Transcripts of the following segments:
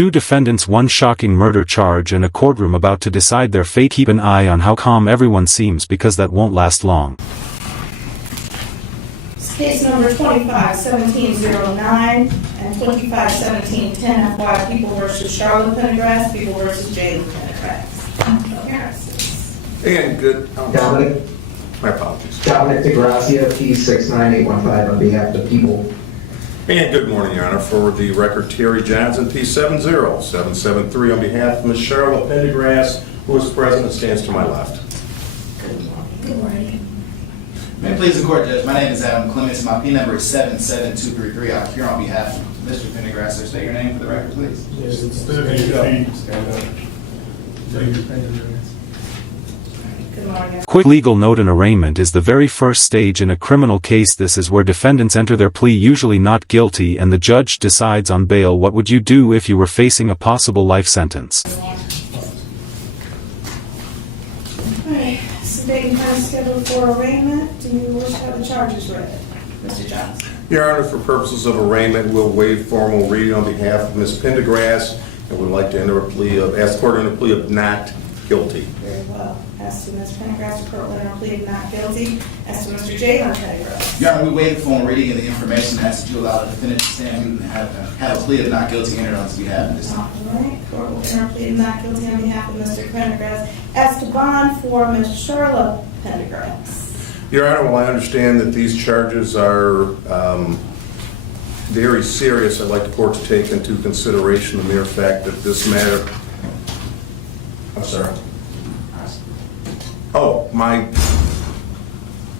Two defendants, one shocking murder charge and a courtroom about to decide their fate. Keep an eye on how calm everyone seems, because that won't last long. Case number 25-1709 and 25-1710 FY People v. Charlotte Pendergrass, People v. Jalen Pendergrass. Appearances. And good. Dominic. My apologies. Dominic DeGrazia, P69815 on behalf of the people. And good morning, Your Honor. For the record, Terry Johnson, P70773 on behalf of Ms. Charlotte Pendergrass, who is present and stands to my left. Good morning. Good morning. May it please the court, Judge. My name is Adam Clements. My P number is 77233. I'm here on behalf of Mr. Pendergrass. Sir, state your name for the record, please. Yes, it's Good morning. Quick legal note: an arraignment is the very first stage in a criminal case. This is where defendants enter their plea, usually not guilty, and the judge decides on bail. What would you do if you were facing a possible life sentence? Alright, so date and time scheduled for arraignment. Do you wish to have the charges read? Mr. Johnson. Your Honor, for purposes of arraignment, we'll waive formal reading on behalf of Ms. Pendergrass and would like to enter a plea of, ask the court to enter a plea of not guilty. Very well. As to Ms. Pendergrass, the court will enter a plea of not guilty. As to Mr. Jalen Pendergrass. Your Honor, we waive the formal reading of the information and ask that you allow the defendant to stand and have a plea of not guilty entered on his behalf. All right, court will enter a plea of not guilty on behalf of Mr. Pendergrass. As to bond for Ms. Charlotte Pendergrass. Your Honor, while I understand that these charges are very serious, I'd like the court to take into consideration the mere fact that this matter... I'm sorry. Oh,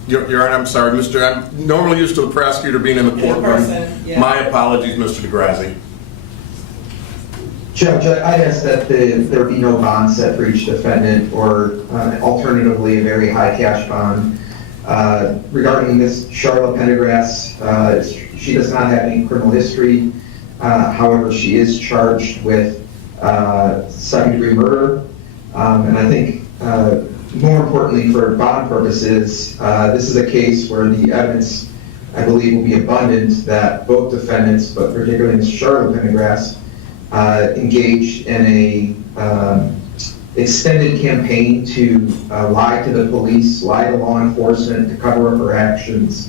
Your Honor, I'm sorry, I'm normally used to the prosecutor being in the courtroom. Yeah. My apologies, Mr. DeGrazia. Judge, I'd ask that there be no bond set for each defendant, or alternatively a very high cash bond. Regarding Ms. Charlotte Pendergrass, she does not have any criminal history. However, she is charged with second-degree murder. And I think more importantly for bond purposes, this is a case where the evidence, I believe, will be abundant that both defendants, but particularly Ms. Charlotte Pendergrass, engaged in a extended campaign to lie to the police, lie to law enforcement to cover up her actions.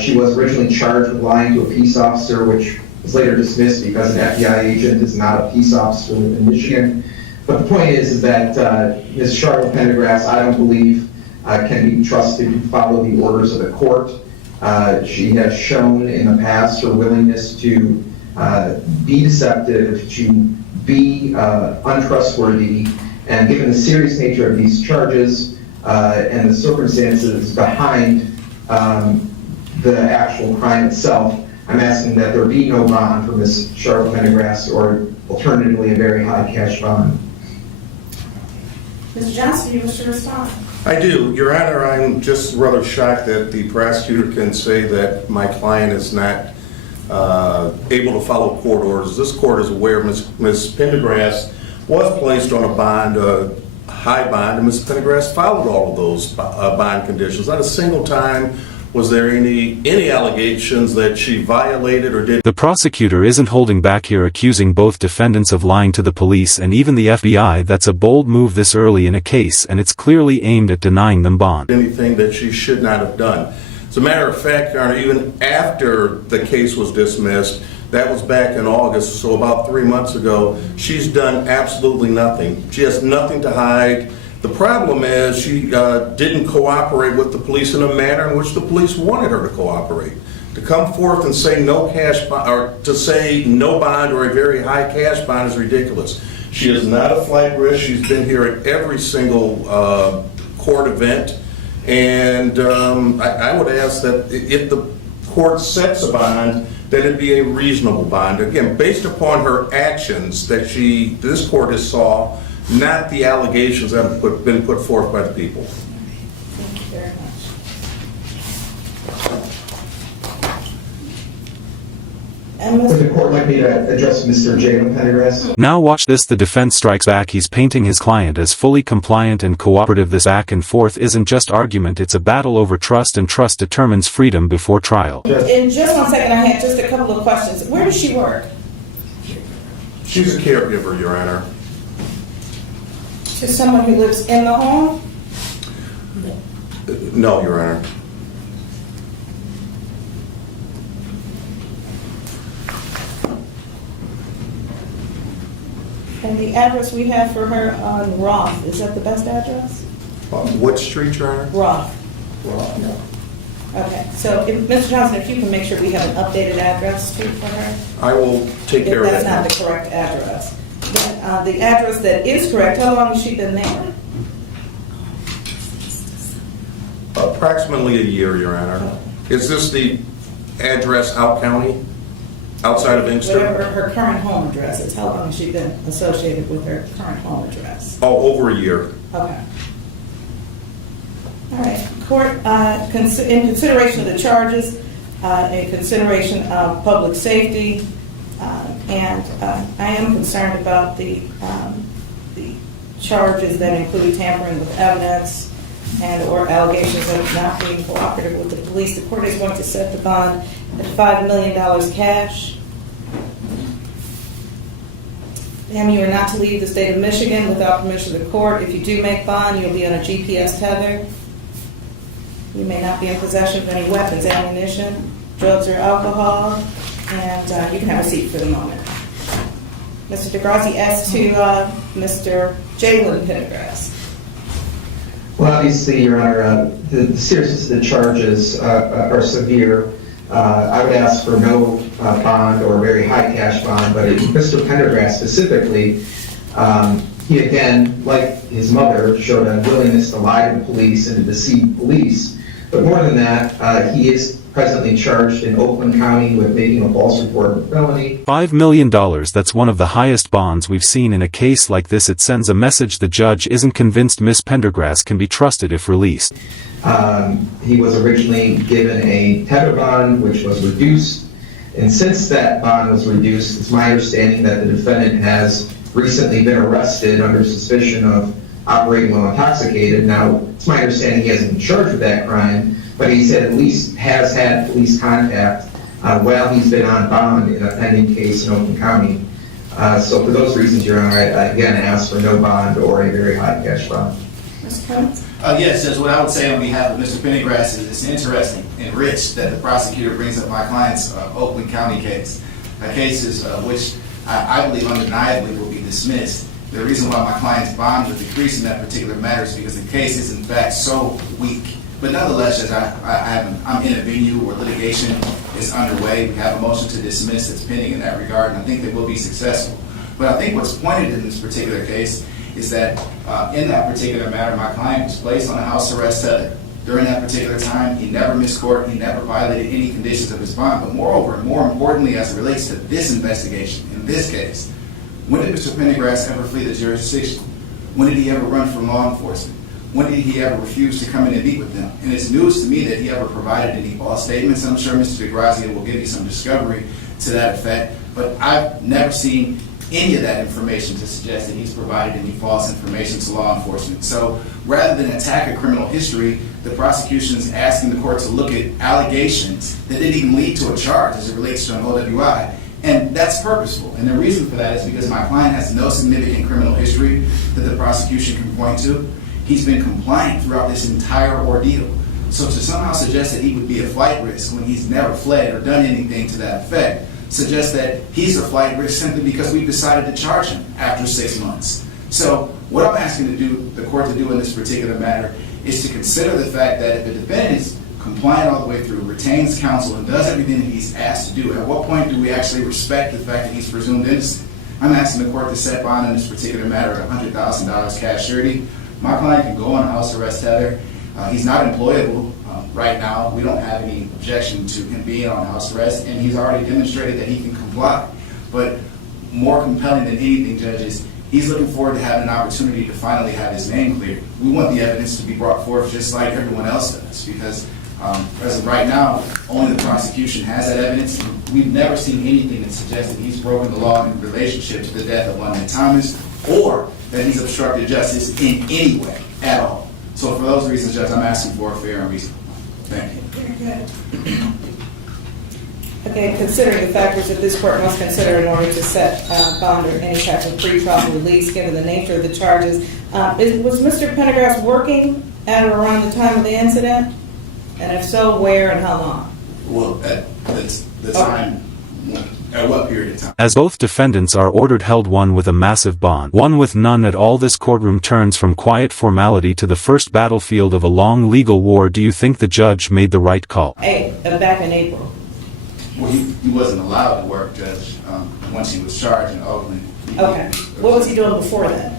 She was originally charged with lying to a peace officer, which was later dismissed because an FBI agent is not a peace officer in Michigan. But the point is that Ms. Charlotte Pendergrass, I don't believe, can be trusted to follow the orders of the court. She has shown in the past her willingness to be deceptive, to be untrustworthy, and given the serious nature of these charges and the circumstances behind the actual crime itself, I'm asking that there be no bond for Ms. Charlotte Pendergrass, or alternatively a very high cash bond. Mr. Johnson, do you wish to respond? I do. Your Honor, I'm just rather shocked that the prosecutor can say that my client is not able to follow court orders. This court is aware Ms. Pendergrass was placed on a bond, a high bond, and Ms. Pendergrass followed all of those bond conditions. Not a single time was there any allegations that she violated or did. The prosecutor isn't holding back here, accusing both defendants of lying to the police and even the FBI. That's a bold move this early in a case, and it's clearly aimed at denying them bond. Anything that she should not have done. As a matter of fact, Your Honor, even after the case was dismissed, that was back in August, so about 3 months ago, she's done absolutely nothing. She has nothing to hide. The problem is she didn't cooperate with the police in a manner in which the police wanted her to cooperate. To come forth and say no cash bond, or to say no bond or a very high cash bond, is ridiculous. She is not a flight risk. She's been here at every single court event, and I would ask that if the court sets a bond, that it be a reasonable bond. Again, based upon her actions that this court has saw, not the allegations that have been put forth by the people. Thank you very much. And Would the court like me to address Mr. Jalen Pendergrass? Now watch this. The defense strikes back. He's painting his client as fully compliant and cooperative. This back and forth isn't just argument, it's a battle over trust, and trust determines freedom before trial. in just 1 second, I had just a couple of questions. Where does she work? She's a caregiver, Your Honor. To someone who lives in the home? No, Your Honor. And the address we have for her on Roth, is that the best address? What street, Your Honor? Roth. No. Okay, so Mr. Johnson, if you can make sure we have an updated address too for her? I will take care of If that. that's not the correct address. Then the address that is correct, how long has she been there? Approximately a year, Your Honor. Is this the address out county, outside of Inkster? Whatever her current home address is, how long has she been associated with her current home address? Oh, over a year. Okay. All right, court, in consideration of the charges, in consideration of public safety, and I am concerned about the charges that include tampering with evidence and/or allegations of not being cooperative with the police. The court is going to set the bond at $5 million cash. Ma'am, you are not to leave the state of Michigan without permission of the court. If you do make bond, you'll be on a GPS tether. You may not be in possession of any weapons, ammunition, drugs, or alcohol, and you can have a seat for the moment. Mr. DeGrassi, as to Mr. Jalen Pendergrass. Well, obviously, Your Honor, the seriousness of the charges are severe. I would ask for no bond or a very high cash bond, but Mr. Pendergrass specifically, he again, like his mother, showed a willingness to lie to the police and to deceive police. But more than that, he is presently charged in Oakland County with making a false report of a felony. $5 million, that's one of the highest bonds we've seen in a case like this. It sends a message the judge isn't convinced Miss Pendergrass can be trusted if released. He was originally given a tether bond, which was reduced. And since that bond was reduced, it's my understanding that the defendant has recently been arrested under suspicion of operating while intoxicated. Now, it's my understanding he hasn't been charged with that crime, but he said at least has had police contact while he's been on bond in a pending case in Oakland County. So for those reasons, Your Honor, I again ask for no bond or a very high cash bond. Mr. Clements? Yes, Judge, what I would say on behalf of Mr. Pendergrass is it's interesting and rich that the prosecutor brings up my client's Oakland County case, a case which I believe undeniably will be dismissed. The reason why my client's bond would decrease in that particular matter is because the case is in fact so weak. But nonetheless, Judge, I'm in a venue where litigation is underway. We have a motion to dismiss that's pending in that regard, and I think that we'll be successful. But I think what's pointed in this particular case is that in that particular matter, my client was placed on a house arrest tether. During that particular time, he never missed court, he never violated any conditions of his bond. But moreover, and more importantly, as it relates to this investigation, in this case, when did Mr. Pendergrass ever flee the jurisdiction? When did he ever run from law enforcement? When did he ever refuse to come in and meet with them? And it's news to me that he ever provided any false statements. I'm sure Mr. DeGrazia will give you some discovery to that effect. But I've never seen any of that information to suggest that he's provided any false information to law enforcement. So rather than attack a criminal history, the prosecution is asking the court to look at allegations that didn't even lead to a charge as it relates to an OWI. And that's purposeful. And the reason for that is because my client has no significant criminal history that the prosecution can point to. He's been compliant throughout this entire ordeal. So to somehow suggest that he would be a flight risk when he's never fled or done anything to that effect suggests that he's a flight risk simply because we've decided to charge him after 6 months. So what I'm asking the court to do in this particular matter is to consider the fact that if the defendant is compliant all the way through, retains counsel, and does everything that he's asked to do, at what point do we actually respect the fact that he's presumed innocent? I'm asking the court to set bond in this particular matter at $100,000 cash surety. My client can go on a house arrest tether. He's not employable right now. We don't have any objection to him being on house arrest, and he's already demonstrated that he can comply. But more compelling than anything, judges, he's looking forward to having an opportunity to finally have his name cleared. We want the evidence to be brought forth just like everyone else does, because as of right now, only the prosecution has that evidence. We've never seen anything that suggests that he's broken the law in relationship to the death of London Thomas, or that he's obstructed justice in any way at all. So for those reasons, Judge, I'm asking for a fair and reasonable. Thank you. Very good. Okay, considering the factors that this court must consider in order to set bond or any type of pretrial release, given the nature of the charges, was Mr. Pendergrass working at or around the time of the incident? And if so, where and how long? Well, at the time, at what period of time? As both defendants are ordered held, one with a massive bond, one with none at all, this courtroom turns from quiet formality to the first battlefield of a long legal war. Do you think the judge made the right call? Back in April. Well, he wasn't allowed to work, Judge, once he was charged in Oakland. Okay. What was he doing before that?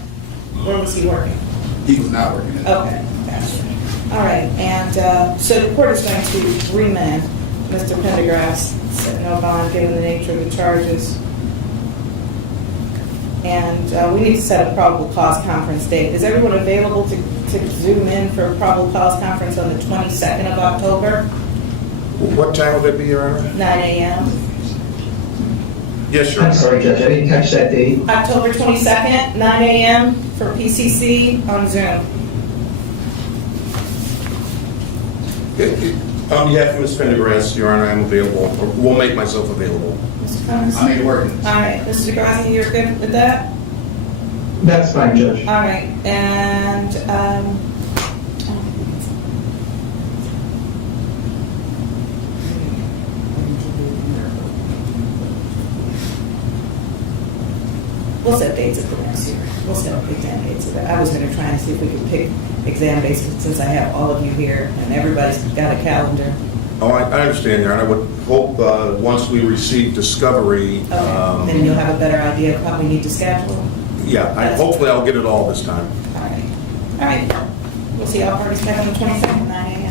Where was he working? He was not working. Okay, gotcha. All right, and so the court is going to remand Mr. Pendergrass, set no bond given the nature of the charges. And we need to set a probable cause conference date. Is everyone available to zoom in for a probable cause conference on the 22nd of October? What time would it be, Your Honor? 9 a.m. Yes, Your I'm Honor. sorry, Judge, I didn't catch that date. October 22nd, 9 a.m. for PCC on Zoom. On behalf of Ms. Pendergrass, Your Honor, I'm available, or will make myself available. Mr. Cummings? I made it work. All right, Mr. Degrassi, you're good with that? That's fine, Judge. All right, and we'll set dates at the next year. We'll set exam dates of that. I was going to try and see if we could pick exam dates since I have all of you here and everybody's got a calendar. Oh, I understand, Your Honor. I would hope, once we receive discovery, Then you'll have a better idea of how we need to schedule. yeah, hopefully I'll get it all this time. All right. All right. We'll see all parties back on the 22nd, 9 a.m.